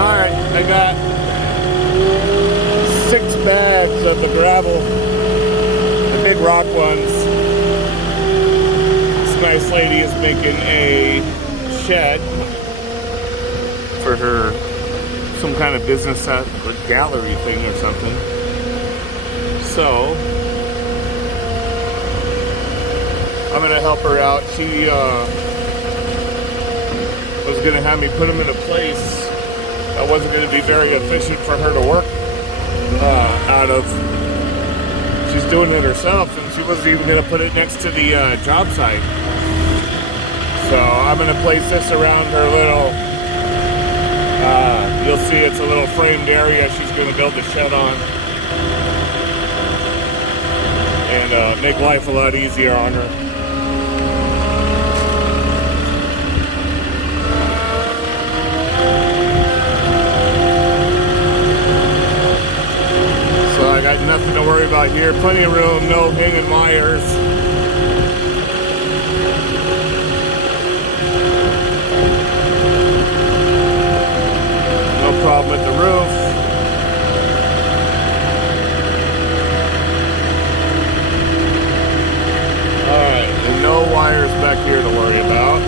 Alright, I got 6 bags of the gravel, the big rock ones. This nice lady is making a shed for her, some kind of business at a gallery thing or something. So I'm gonna help her out. She was gonna have me put them in a place that wasn't gonna be very efficient for her to work out of. She's doing it herself, and she wasn't even gonna put it next to the job site. So I'm gonna place this around her little, you'll see it's a little framed area she's gonna build the shed on. And make life a lot easier on her. So I got nothing to worry about here. Plenty of room, no hanging wires. No problem with the roof. No wires back here to worry about.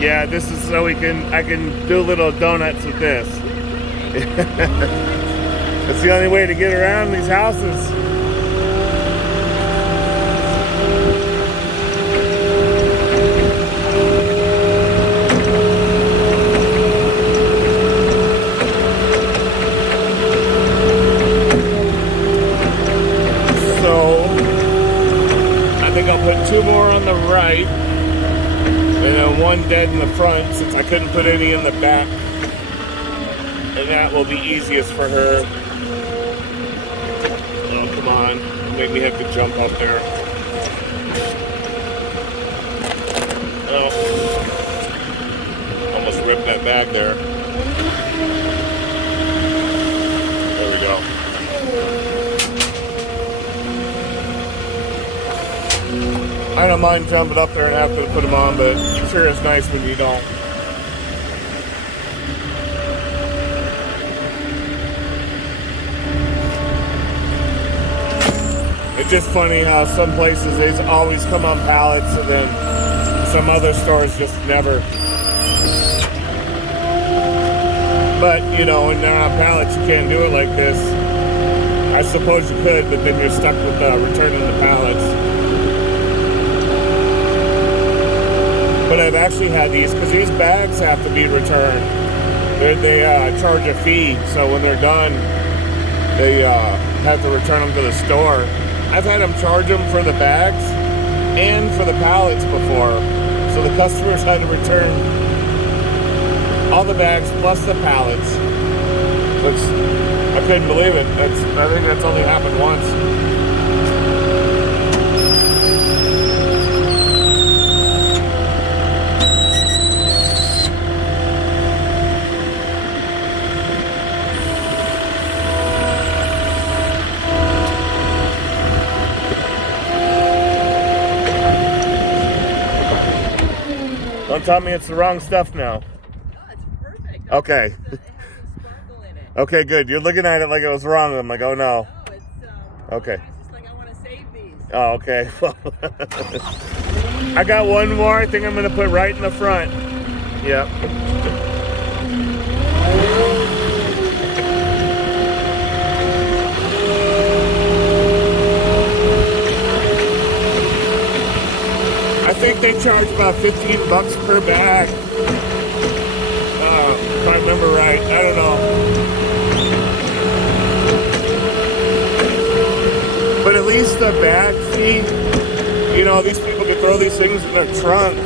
Yeah, this is so I can do little donuts with this. That's the only way to get around these houses. So I think I'll put 2 more on the right and then 1 dead in the front since I couldn't put any in the back. And that will be easiest for her. Oh, come on. Make me have to jump up there. Oh. Almost ripped that bag there. There we go. I don't mind jumping up there and having to put them on, but sure it's nice when you don't. It's just funny how some places they always come on pallets and then some other stores just never. But, you know, when they're on pallets, you can't do it like this. I suppose you could, but then you're stuck with returning the pallets. But I've actually had these, because these bags have to be returned. They charge a fee, so when they're done, they have to return them to the store. I've had them charge them for the bags and for the pallets before. So the customers had to return all the bags plus the pallets. Which I couldn't believe it. I think that's only happened once. Don't tell me it's the wrong stuff now. No, it's perfect. Okay. It has some sparkle in it. Okay, good. You're looking at it like it was wrong. I'm like, oh no. No, it's Okay. it's just like I want to save these. Oh, okay. I got one more. I think I'm going to put right in the front. Yep. I think they charge about $15 per bag. If I remember right. I don't know. But at least the bag fee, you know, these people could throw these things in their trunk.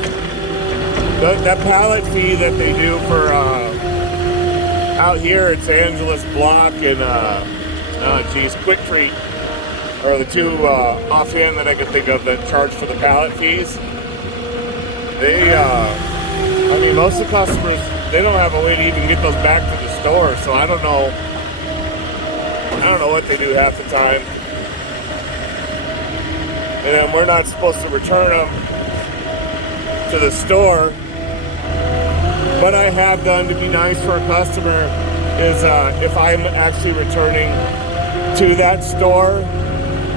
That pallet fee that they do for out here, it's Angeles Block and Quick Treat are the two offhand that I can think of that charge for the pallet fees. They, I mean, most of the customers, they don't have a way to even get those back to the store, so I don't know what they do half the time. And then we're not supposed to return them to the store. What I have done to be nice for a customer is if I'm actually returning to that store,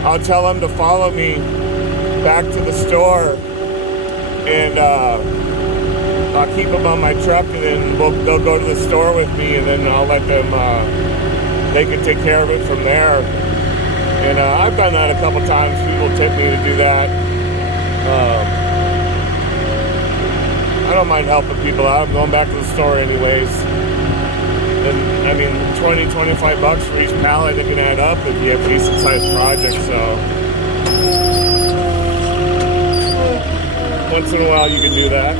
I'll tell them to follow me back to the store, and I'll keep them on my truck, and then they'll go to the store with me, and then I'll let them, they can take care of it from there. And I've done that a couple times. People tip me to do that. I don't mind helping people out. I'm going back to the store anyways. And I mean, $20-25 for each pallet, it can add up if you have decent sized projects. So once in a while, you can do that.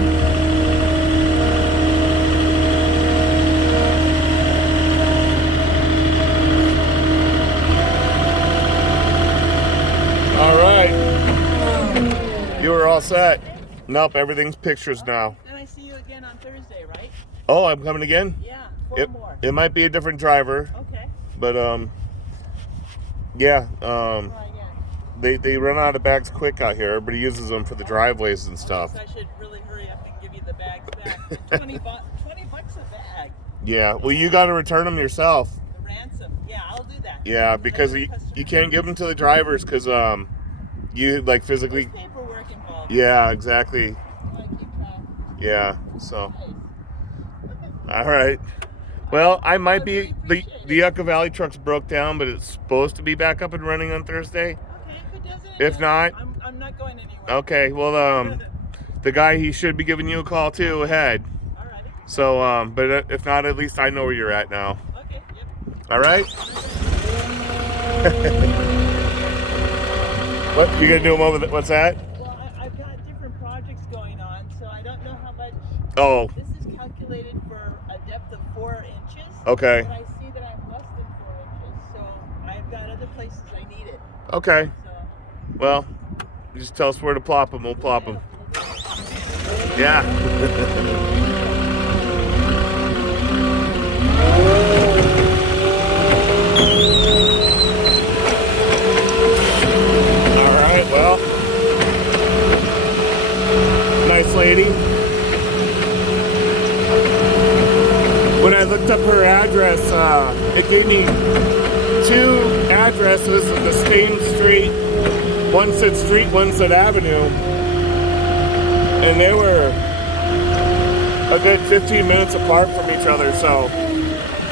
All right. You were all set. Nope, everything's pictures now. Then I see you again on Thursday, right? Oh, I'm coming again? Yeah, 4 more. It might be a different driver. Okay. But yeah, Try again. they run out of bags quick out here. Everybody uses them for the driveways and stuff. So I should really hurry up and give you the bags back. $20 a bag. Yeah, well, you got to return them yourself. The ransom. Yeah, I'll do that. Yeah, because you can't give them to the drivers because you like physically. There's paperwork involved. Yeah, exactly. I keep track. Yeah, so. Nice. All right. Well, I might really be. appreciate The Yucca Valley truck's broke down, but it's supposed to be back up and running on Thursday. Okay, if it doesn't, If not, I'm not going anywhere. okay. Well, the guy, he should be giving you a call too ahead. All right. So, but if not, at least I know where you're at now. Okay. Yep. All right. What you gonna do them over? What's that? Well, I've got different projects going on, so I don't know how much. Oh. This is calculated for a depth of 4 inches. Okay. But I see that I'm less than 4 inches, so I've got other places I need it. Okay. So. Well, you just tell us where to plop them. We'll plop them. Yeah. All right. Well, nice lady. When I looked up her address, it gave me 2 addresses of the same street. One said street, one said avenue. And they were a good 15 minutes apart from each other. So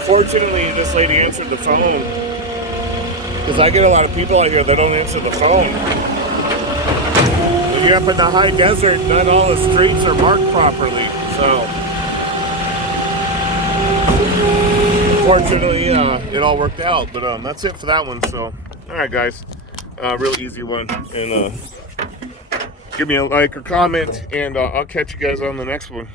fortunately, this lady answered the phone. Because I get a lot of people out here that don't answer the phone. When you're up in the high desert, not all the streets are marked properly. So fortunately, it all worked out. But that's it for that one. So, all right, guys. Real easy one. And give me a like or comment, and I'll catch you guys on the next one.